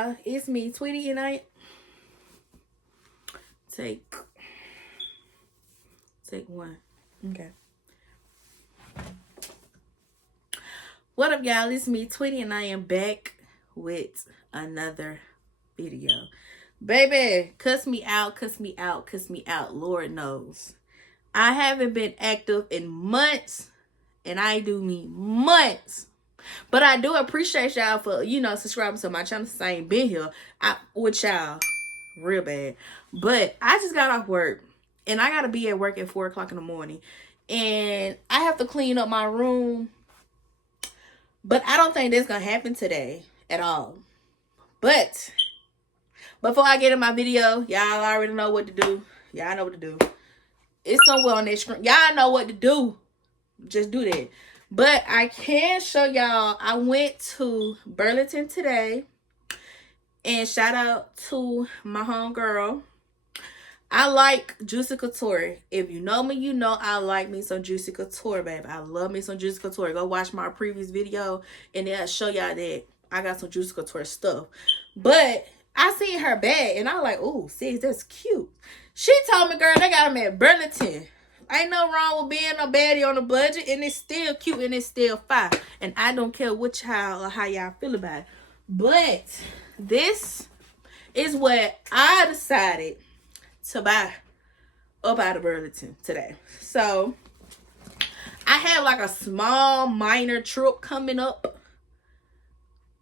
y'all? It's me, Tweety, and I take one. Okay. What up, y'all? It's me, Tweety, and I am back with another video. Baby, cuss me out, cuss me out, cuss me out. Lord knows. I haven't been active in months, and I do mean months. But I do appreciate y'all for, subscribing to my channel since I ain't been here with y'all real bad. But I just got off work, and I got to be at work at 4 o'clock in the morning. And I have to clean up my room. But I don't think that's going to happen today at all. But before I get in my video, y'all already know what to do. Y'all know what to do. It's somewhere on that screen. Y'all know what to do. Just do that. But I can show y'all, I went to Burlington today. And shout out to my homegirl. I like Juicy Couture. If you know me, you know I like me some Juicy Couture, baby. I love me some Juicy Couture. Go watch my previous video and then I'll show y'all that I got some Juicy Couture stuff. But I seen her bag and I was like, oh, sis, that's cute. She told me, girl, they got them at Burlington. Ain't no wrong with being a baddie on a budget, and it's still cute and it's still fine. And I don't care what y'all or how y'all feel about it. But this is what I decided to buy up out of Burlington today. So I have like a small minor trip coming up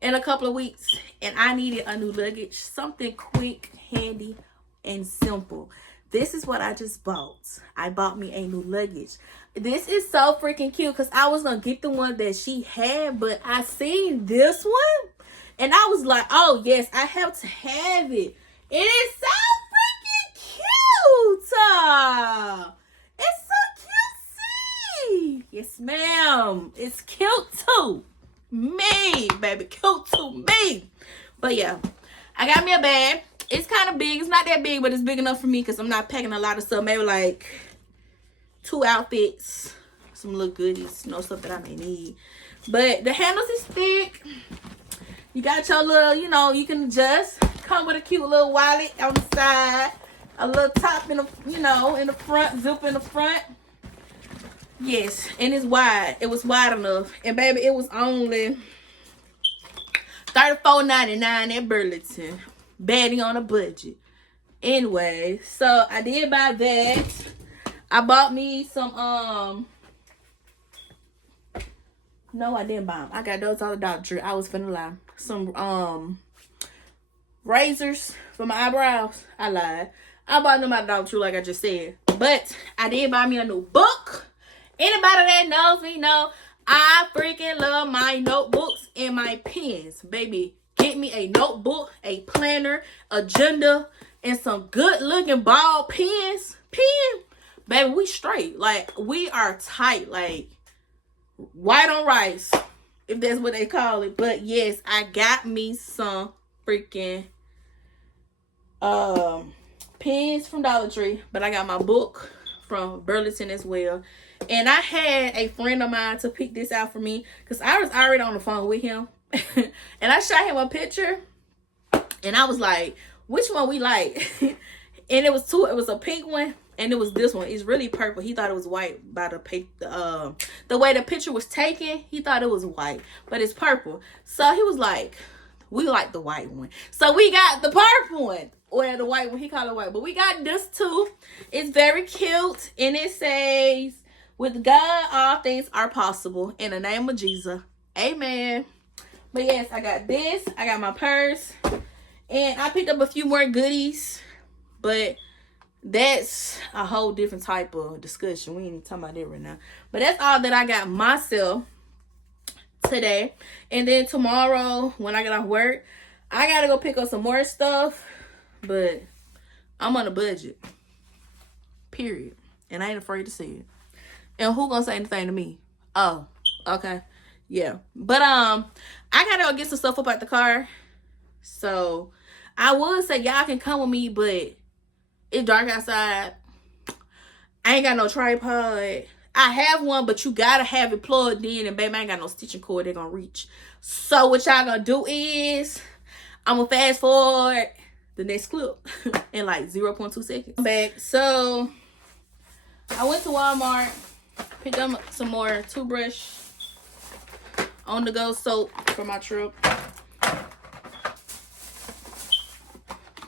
in a couple of weeks, and I needed a new luggage, something quick, handy, and simple. This is what I just bought. I bought me a new luggage. This is so freaking cute because I was going to get the one that she had, but I seen this one and I was like, oh yes, I have to have it. It is so freaking cute. It's so cutesy. Yes, ma'am. It's cute too. Me, baby. Cute to me. But yeah, I got me a bag. It's kind of big. It's not that big, but it's big enough for me because I'm not packing a lot of stuff. Maybe like 2 outfits, some little goodies, stuff that I may need. But the handles is thick. You got your little, you can adjust. Come with a cute little wallet on the side. A little top in the, in the front, zip in the front. Yes, and it's wide. It was wide enough. And baby, it was only $34.99 at Burlington. Baddie on a budget. Anyway, so I did buy that. I bought me some no, I didn't buy them. I got those on the Dollar Tree. I was finna lie. Some razors for my eyebrows. I lied. I bought them at Dollar Tree like I just said. But I did buy me a new book. Anybody that knows me know I freaking love my notebooks and my pens, baby. Get me a notebook, a planner, agenda, and some good looking ball pens. Baby, we straight. Like, we are tight. Like, white on rice, if that's what they call it. But yes, I got me some freaking pens from Dollar Tree. But I got my book from Burlington as well. And I had a friend of mine to pick this out for me because I was already on the phone with him. And I shot him a picture and I was like, which one we like? And it was two. It was a pink one and it was this one. It's really purple. He thought it was white by the way the picture was taken. He thought it was white, but it's purple. So he was like, we like the white one. So we got the purple one. Or the white one. He called it white. But we got this too. It's very cute. And it says, with God, all things are possible. In the name of Jesus. Amen. But yes, I got this. I got my purse. And I picked up a few more goodies. But that's a whole different type of discussion. We ain't even talking about that right now. But that's all that I got myself today. And then tomorrow, when I get off work, I got to go pick up some more stuff. But I'm on a budget. Period. And I ain't afraid to say it. And who gonna say anything to me? Oh, okay. Yeah. But I gotta go get some stuff up out the car. So I would say y'all can come with me, but it's dark outside. I ain't got no tripod. I have one, but you gotta have it plugged in, and baby, I ain't got no stitching cord they're gonna reach. So what y'all gonna do is I'm gonna fast forward the next clip in like 0.2 seconds. I'm back. So I went to Walmart, picked up some more toothbrush, on the go soap for my trip,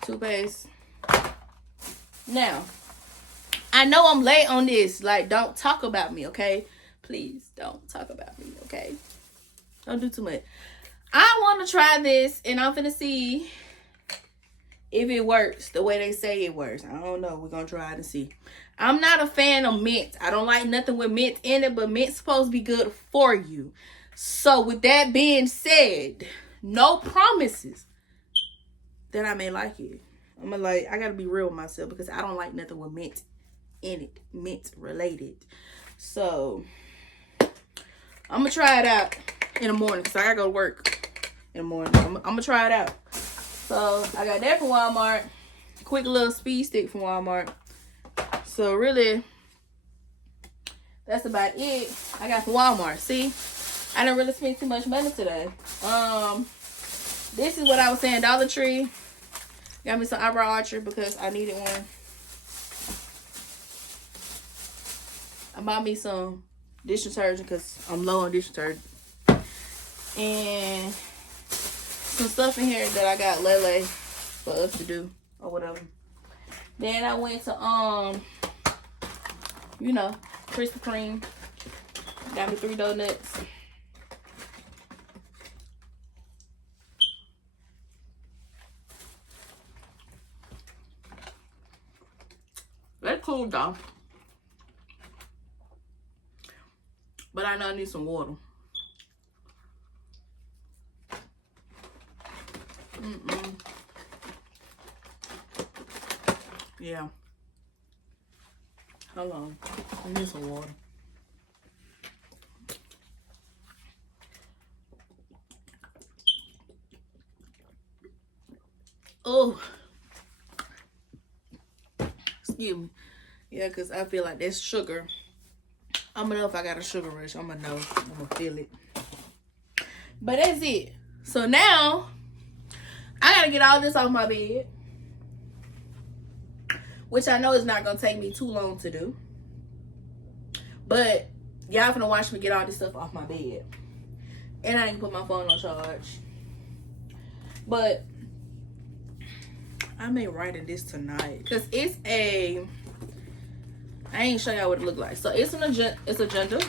toothpaste. Now, I know I'm late on this. Like, don't talk about me, okay? Please don't talk about me, okay? Don't do too much. I want to try this, and I'm finna see if it works the way they say it works. I don't know. We're going to try it and see. I'm not a fan of mint. I don't like nothing with mint in it, but mint's supposed to be good for you. So, with that being said, no promises that I may like it. I got to be real with myself because I don't like nothing with mint in it. Mint related. So, I'm going to try it out in the morning because I got to go to work in the morning. I'm going to try it out. So, I got that from Walmart. Quick little speed stick from Walmart. So, really, that's about it I got from Walmart. See, I didn't really spend too much money today. This is what I was saying. Dollar Tree got me some eyebrow archer because I needed one. I bought me some dish detergent because I'm low on dish detergent. And some stuff in here that I got Lele for us to do or whatever. Then I went to Krispy Kreme. Got me 3 donuts. That's cool though. But I know I need some water. Yeah. Hold on. I need some water. Oh. Excuse me. Yeah, because I feel like that's sugar. I'm gonna know if I got a sugar rush. I'm gonna know. I'm gonna feel it. But that's it. So now, I gotta get all this off my bed. Which I know is not gonna take me too long to do. But y'all finna watch me get all this stuff off my bed. And I can put my phone on charge. But I may write in this tonight. Because it's a... I ain't show y'all what it look like. So it's an agenda.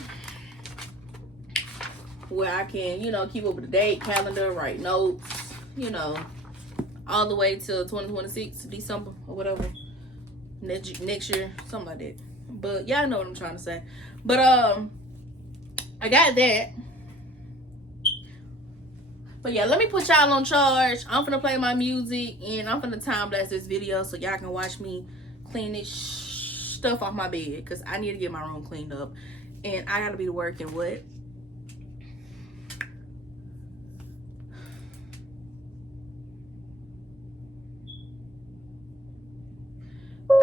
Where I can, keep up with the date, calendar, write notes. All the way till 2026, December or whatever. Next year, something like that. But y'all know what I'm trying to say. But I got that. But yeah, let me put y'all on charge. I'm finna play my music and I'm finna time blast this video so y'all can watch me clean this stuff off my bed because I need to get my room cleaned up. And I gotta be to work in what?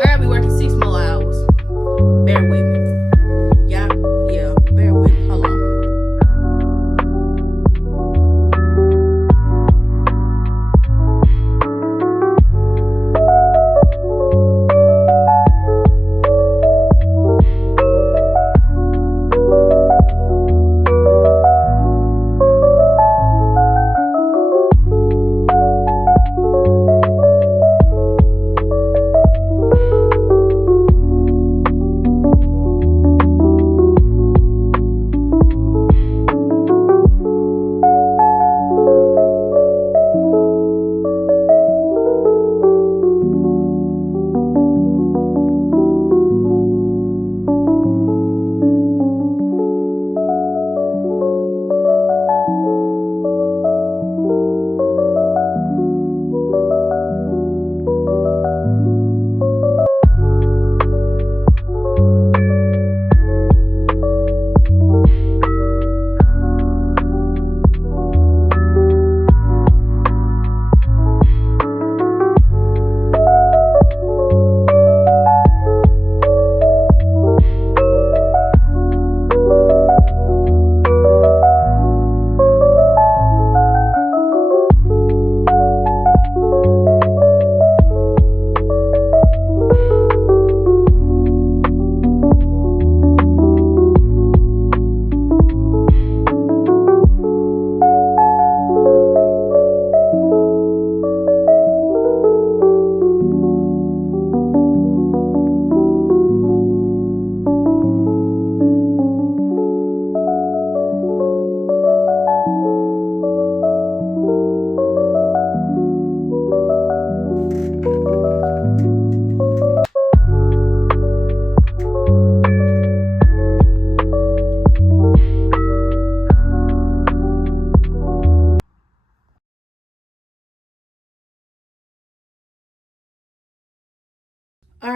I gotta be working 6 more hours. Bear with me. Yeah, bear with me. Hold on.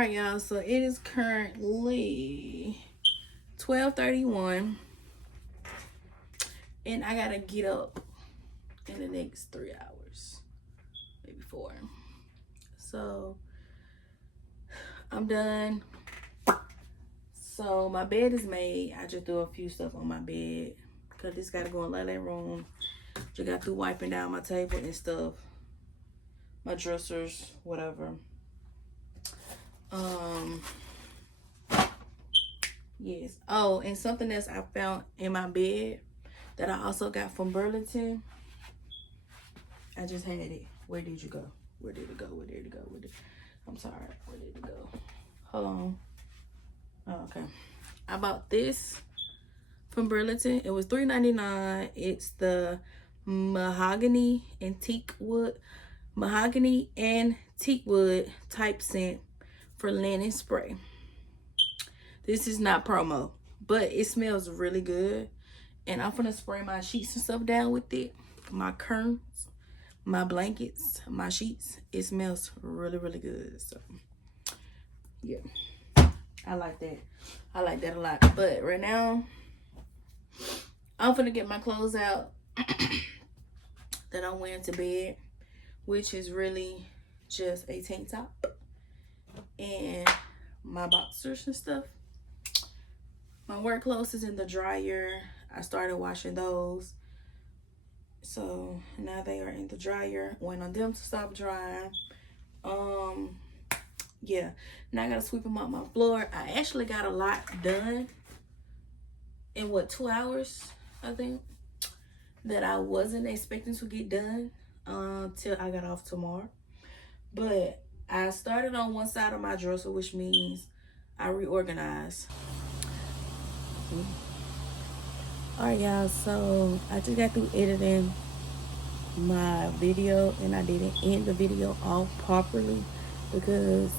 Alright, y'all, so it is currently 12:31 and I gotta get up in the next 3 hours, maybe 4. So I'm done. So my bed is made. I just do a few stuff on my bed because this gotta go in that room. Just got through wiping down my table and stuff, my dressers, whatever. Yes. Oh, and something else I found in my bed that I also got from Burlington. I just had it. Where did you go? Where did it go? Where did it go? I'm sorry. Where did it go? Hold on. Oh, okay. I bought this from Burlington. It was $3.99. It's the mahogany and teak wood type scent for linen spray. This is not promo, but it smells really good. And I'm gonna spray my sheets and stuff down with it. My curtains, my blankets, my sheets. It smells really, really good. So yeah, I like that. I like that a lot. But right now, I'm gonna get my clothes out that I'm wearing to bed, which is really just a tank top and my boxers and stuff. My work clothes is in the dryer. I started washing those. So now they are in the dryer. Waiting on them to stop drying. Yeah. Now I gotta sweep them up my floor. I actually got a lot done in 2 hours, I think, that I wasn't expecting to get done till I got off tomorrow. But I started on one side of my dresser, which means I reorganized. Alright, y'all, so I just got through editing my video and I didn't end the video off properly because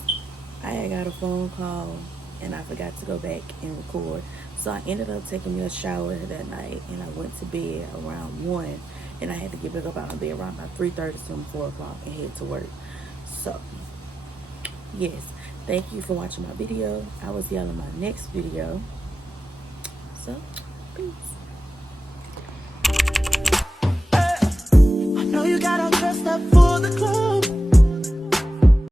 I had got a phone call and I forgot to go back and record. So I ended up taking me a shower that night and I went to bed around 1 and I had to get back up out of bed around about 3:30 to 4 o'clock and head to work. So yes, thank you for watching my video. I will see y'all in my next video. So peace. I know you got all dressed up for